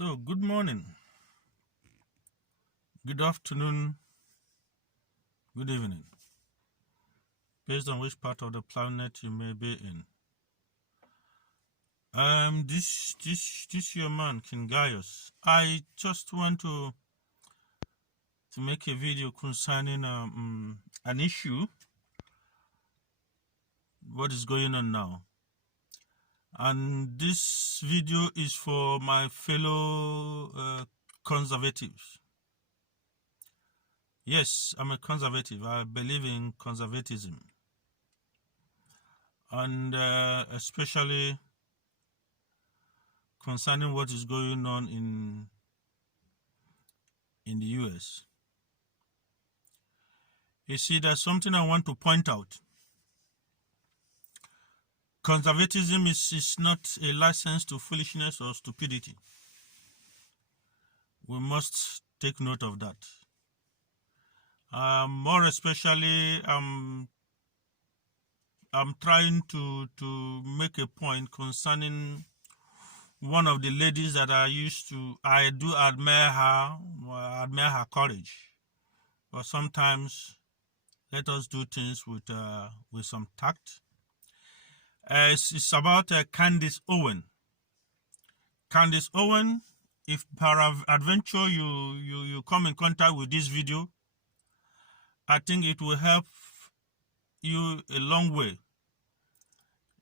So, good morning, good afternoon, good evening, based on which part of the planet you may be in. This your man, King Gaius. I just want to make a video concerning an issue, what is going on now. And this video is for my fellow conservatives. Yes, I'm a conservative. I believe in conservatism. And especially concerning what is going on in the US. You see, there's something I want to point out. Conservatism is not a license to foolishness or stupidity. We must take note of that. More especially, I'm trying to make a point concerning one of the ladies that I do admire her courage. But sometimes let us do things with some tact. It's about Candice Owens. Candice Owens, if peradventure you come in contact with this video, I think it will help you a long way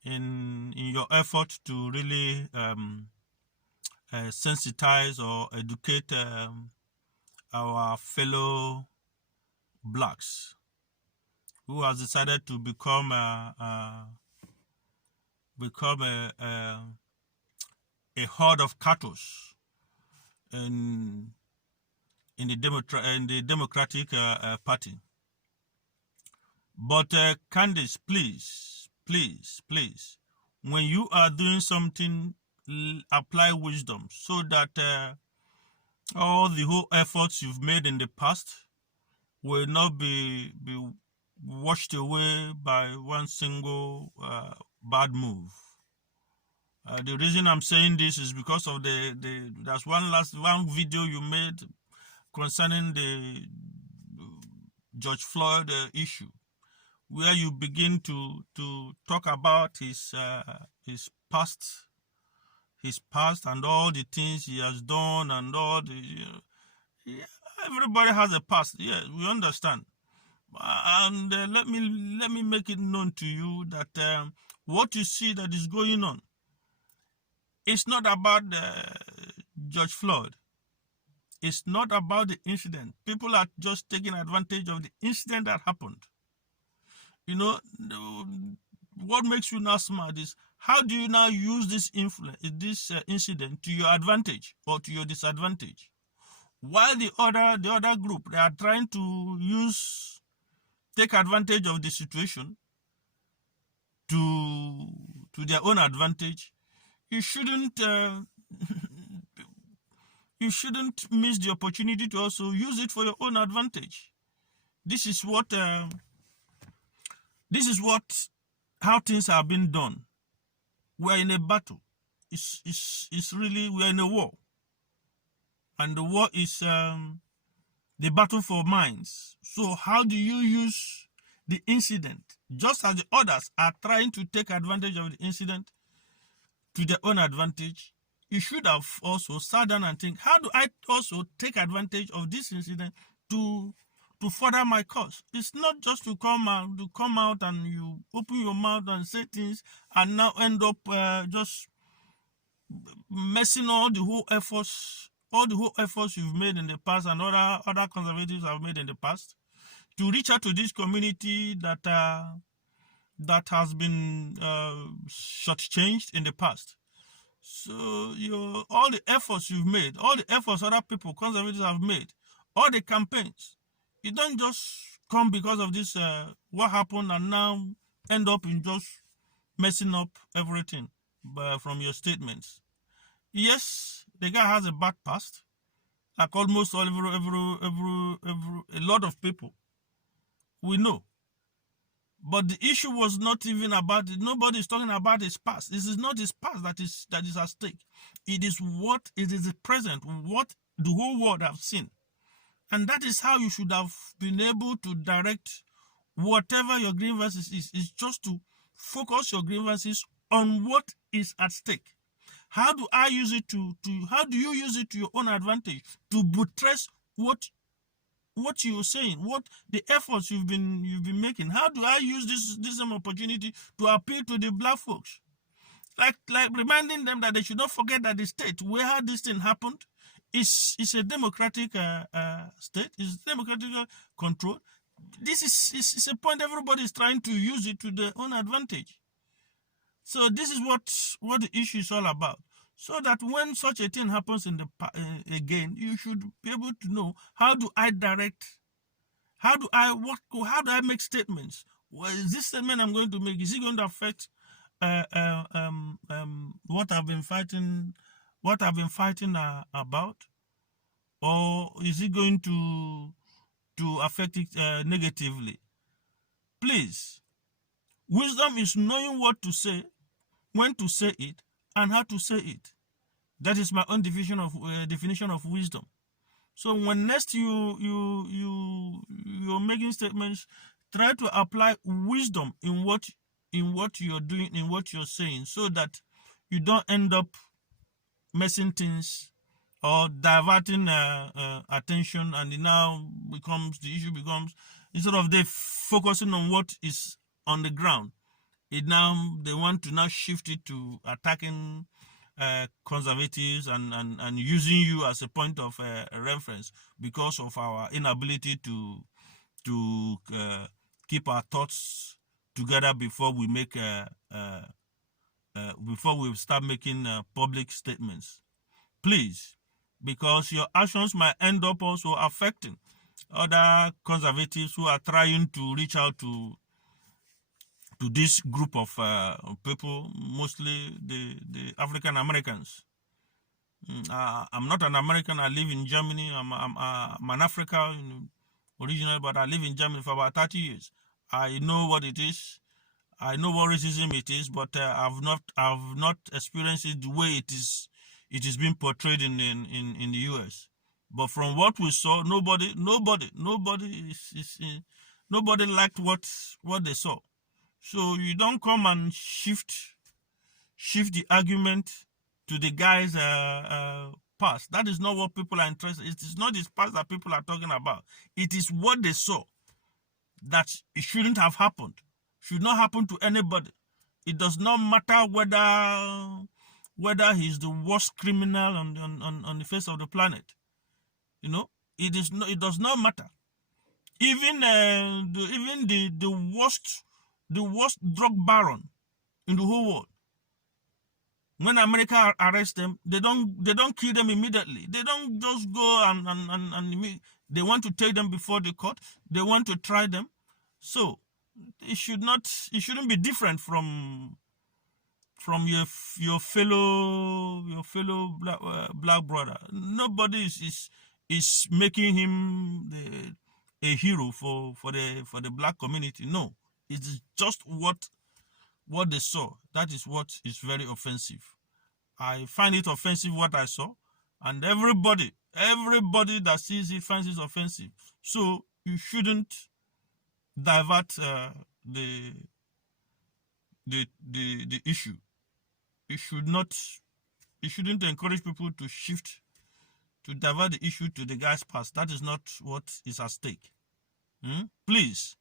in your effort to really sensitize or educate our fellow blacks who has decided to become a herd of cattle in the Democratic Party. But Candice, please, when you are doing something, apply wisdom so that all the whole efforts you've made in the past will not be washed away by one single bad move. The reason I'm saying this is because of there's one video you made concerning the George Floyd issue, where you begin to talk about his past and all the things he has done and all the everybody has a past. Yes, we understand. And let me make it known to you that what you see that is going on, it's not about George Floyd. It's not about the incident. People are just taking advantage of the incident that happened. You know, what makes you not smart is how do you now use this incident to your advantage or to your disadvantage? While the other group, they are trying to take advantage of the situation to their own advantage. You shouldn't miss the opportunity to also use it for your own advantage. This is how things have been done. We are in a battle. It's really, we are in a war. And the war is the battle for minds. So how do you use the incident? Just as the others are trying to take advantage of the incident to their own advantage, you should have also sat down and think, how do I also take advantage of this incident to further my cause? It's not just to come out and you open your mouth and say things and now end up just messing all the whole efforts you've made in the past and other conservatives have made in the past to reach out to this community that has been shortchanged in the past. So all the efforts you've made, all the efforts other people, conservatives, have made, all the campaigns, you don't just come because of this what happened and now end up in just messing up everything from your statements. Yes, the guy has a bad past, like almost a lot of people we know. But the issue was not even about it. Nobody is talking about his past. This is not his past that is at stake. It is the present, what the whole world have seen. And that is how you should have been able to direct whatever your grievances is just to focus your grievances on what is at stake. How do I use it how do you use it to your own advantage to buttress what you're saying, what the efforts you've been making? How do I use this opportunity to appeal to the black folks? Like reminding them that they should not forget that the state where this thing happened is a democratic state, is democratically controlled. This is a point everybody is trying to use it to their own advantage. So this is what the issue is all about. So that when such a thing happens in the again, you should be able to know, how do I direct? How do I make statements? Well, is this statement I'm going to make, is it going to affect what I've been fighting about, or is it going to affect it negatively? Please, wisdom is knowing what to say, when to say it, and how to say it. That is my own definition of wisdom. So when next you're making statements, try to apply wisdom in what you're doing, in what you're saying, so that you don't end up messing things or diverting attention, and the issue becomes, instead of they focusing on what is on the ground, they want to now shift it to attacking conservatives and using you as a point of reference because of our inability to keep our thoughts together before we make before we start making public statements. Please, because your actions might end up also affecting other conservatives who are trying to reach out to this group of people, mostly the African Americans. I'm not an American. I live in Germany. I'm an African originally, but I live in Germany for about 30 years. I know what it is. I know what racism it is, but I've not experienced it the way it is being portrayed in the US. But from what we saw, nobody liked what they saw. So you don't come and shift the argument to the guy's past. That is not what people are interested in. It is not his past that people are talking about. It is what they saw that it shouldn't have happened. Should not happen to anybody. It does not matter whether he's the worst criminal on the face of the planet. You know, it does not matter. Even the worst drug baron in the whole world, when America arrests them, they don't kill them immediately. They don't just go and they want to take them before the court. They want to try them. So it shouldn't be different from your fellow black brother. Nobody is making him a hero for the black community. No, it is just what they saw. That is what is very offensive. I find it offensive what I saw, and everybody that sees it finds it offensive. So you shouldn't divert the issue. You shouldn't encourage people to divert the issue to the guy's past. That is not what is at stake. Please,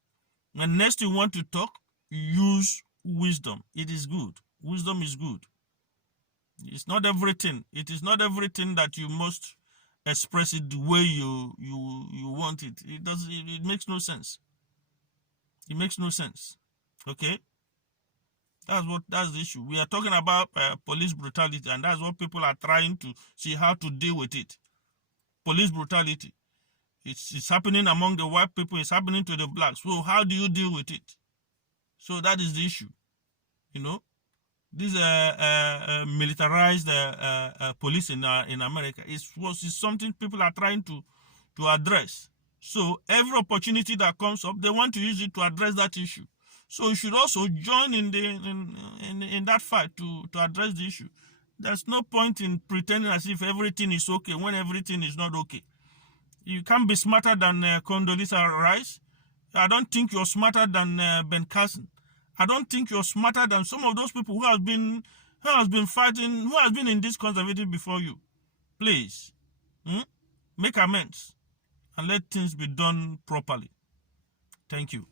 when next you want to talk, use wisdom. It is good. Wisdom is good. It's not everything. It is not everything that you must express it the way you want it. It makes no sense. It makes no sense. Okay? That's the issue. We are talking about police brutality, and that's what people are trying to see how to deal with it. Police brutality. It's happening among the white people. It's happening to the blacks. So how do you deal with it? So that is the issue. You know, this militarized police in America is something people are trying to address. So every opportunity that comes up, they want to use it to address that issue. So you should also join in that fight to address the issue. There's no point in pretending as if everything is okay when everything is not okay. You can't be smarter than Condoleezza Rice. I don't think you're smarter than Ben Carson. I don't think you're smarter than some of those people who has been fighting, who has been in this conservative before you. Please, make amends and let things be done properly. Thank you.